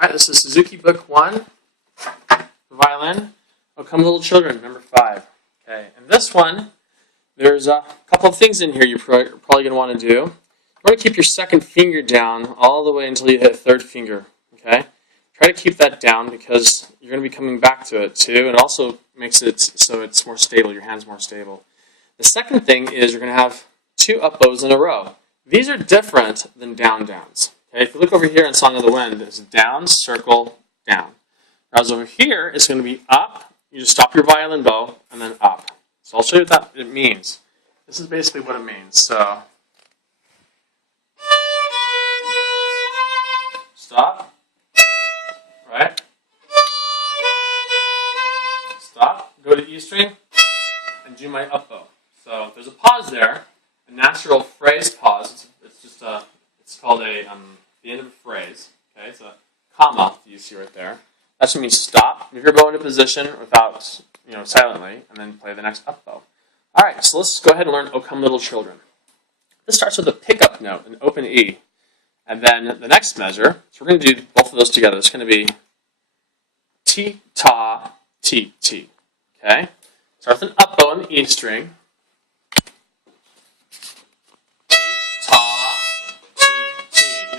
Alright, this is Suzuki Book 1, Violin. Oh, Come Little Children, number 5. Okay, and this one, there's a couple of things in here you're probably going to want to do. You want to keep your second finger down all the way until you hit third finger. Okay, try to keep that down because you're going to be coming back to it too, and it also makes it so it's more stable, your hand's more stable. The second thing is you're going to have 2 up bows in a row. These are different than down downs. Okay, if you look over here in Song of the Wind, it's down, circle, down. Whereas over here, it's going to be up. You just stop your violin bow and then up. So I'll show you what it means. This is basically what it means. So stop, right? Stop, go to E string, and do my up bow. So if there's a pause there, a natural phrase pause. It's just a, it's called a the end of a phrase. Okay, it's a comma you see right there. That's what means stop. Move your bow into position without, silently, and then play the next up bow. All right, so let's go ahead and learn "O Come Little Children." This starts with a pickup note, an open E, and then the next measure. So we're going to do both of those together. It's going to be T ta T T. Okay, start with an up bow on the E string.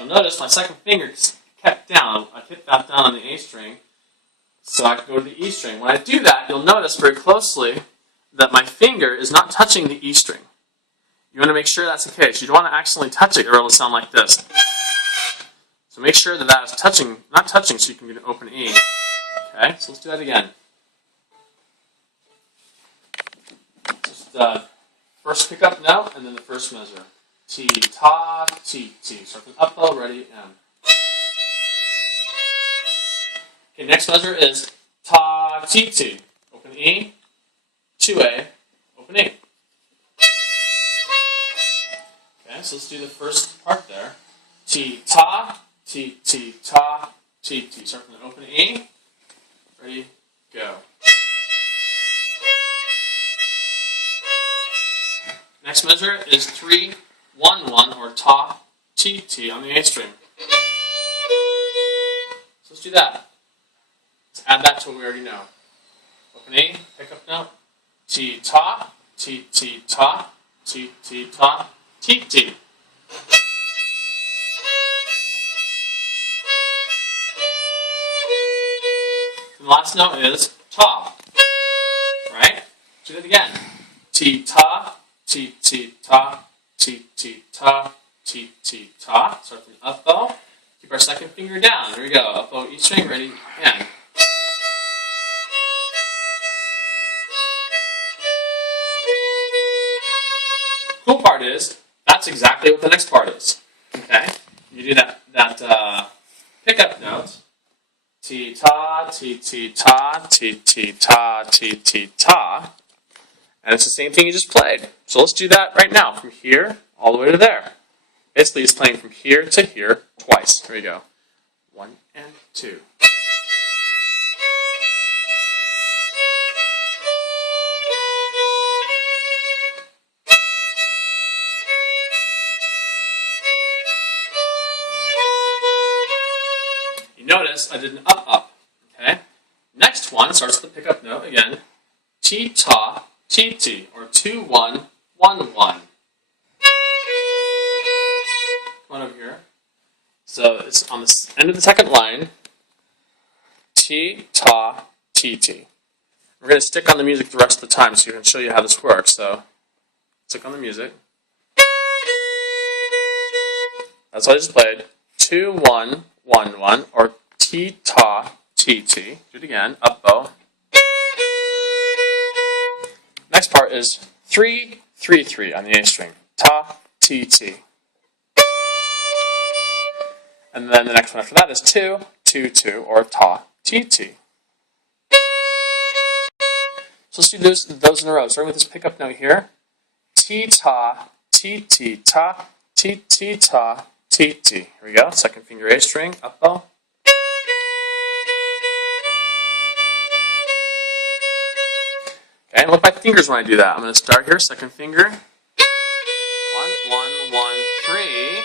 Notice my second finger is kept down. I hit that down on the A string, so I can go to the E string. When I do that, you'll notice very closely that my finger is not touching the E string. You want to make sure that's the case. You don't want to accidentally touch it, or it'll sound like this. So make sure that that is touching, not touching, so you can get an open E. Okay, so let's do that again. Just first pickup note, and then the first measure. T, ta, T, T. Start with an up bow, ready, and. Okay, next measure is ta, T, T. Open E, 2A, open E. Okay, so let's do the first part there. T, ta, T, T, ta, T, T. Start with an open E, ready, go. Next measure is 3, 1, 1, or ta, T, T on the A string. So let's do that. Let's add that to what we already know. Open E, pickup note, T, ta, T, T, ta, T, T, ta, T, T. And the last note is ta. Right? Do that again. T, ta, T, T, ta, T, T, ta, T, T, ta. Start with an up bow. Keep our second finger down. Here we go. Up bow, E string, ready, and. Cool part is, that's exactly what the next part is. Okay? You do that pickup note. T, ta, T, T, ta, T, T, ta, T, T, ta. And it's the same thing you just played. So let's do that right now, from here all the way to there. Basically, it's playing from here to here twice. Here we go. 1 and 2. You notice I did an up. Okay? Next one starts with the pickup note again. T, ta, T, T, or 2, 1, 1, 1. Come on over here. So it's on the end of the second line. T, ta, T, T. We're going to stick on the music the rest of the time so we can show you how this works. So stick on the music. That's what I just played. 2, 1, 1, 1, or T, ta, T, T. Do it again. Up bow. Next part is 3, 3, 3 on the A string. Ta, T, T. And then the next one after that is 2, 2, 2, or ta, T, T. So let's do those in a row. Starting with this pickup note here. T, ta, T, T, ta, T, T, ta, T, T. Here we go. Second finger A string, up bow. Okay, and look at my fingers when I do that. I'm going to start here, second finger. 1, 1, 1, 3.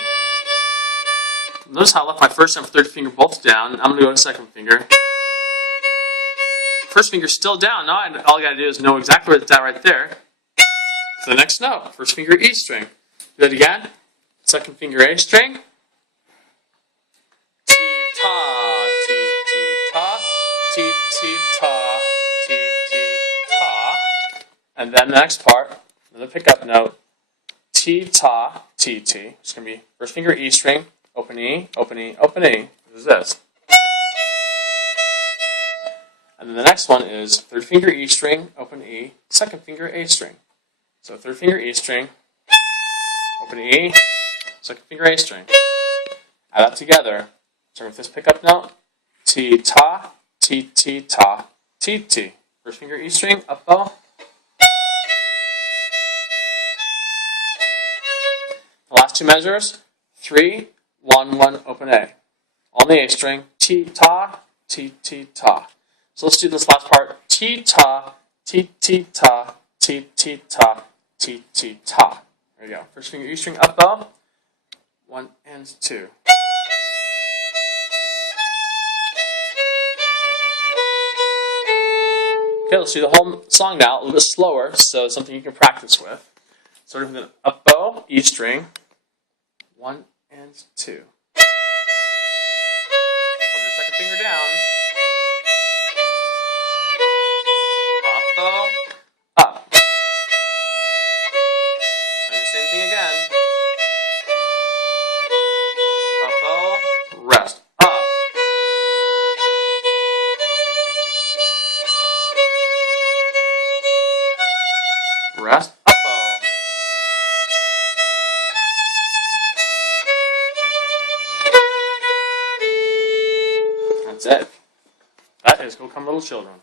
Notice how I left my first and third finger both down. I'm going to go to second finger. First finger's still down. Now all I got to do is know exactly where it's at right there. For the next note, first finger E string. Do that again. Second finger A string. T ta, T T ta, T T ta, T T ta. And then the next part, another pickup note. T ta, T T. It's going to be first finger E string, open E, open E, open E. This is this. And then the next one is third finger E string, open E, second finger A string. So third finger E string, open E, second finger A string. Add that together. Start with this pickup note. T ta, T T ta, T T. First finger E string, up bow. The last two measures, 3, 1, 1, open A. On the A string, T ta, T T ta. So let's do this last part. T ta, T T ta, T T ta, T T ta. There you go. First finger E string up bow. 1 and 2. Okay, let's do the whole song now, a little bit slower, so it's something you can practice with. Starting with an up bow, E string, 1 and 2. Hold your second finger down. Up bow, up. And the same thing again. Up bow, rest, up. Rest, up bow. That's it. That is Go Come Little Children.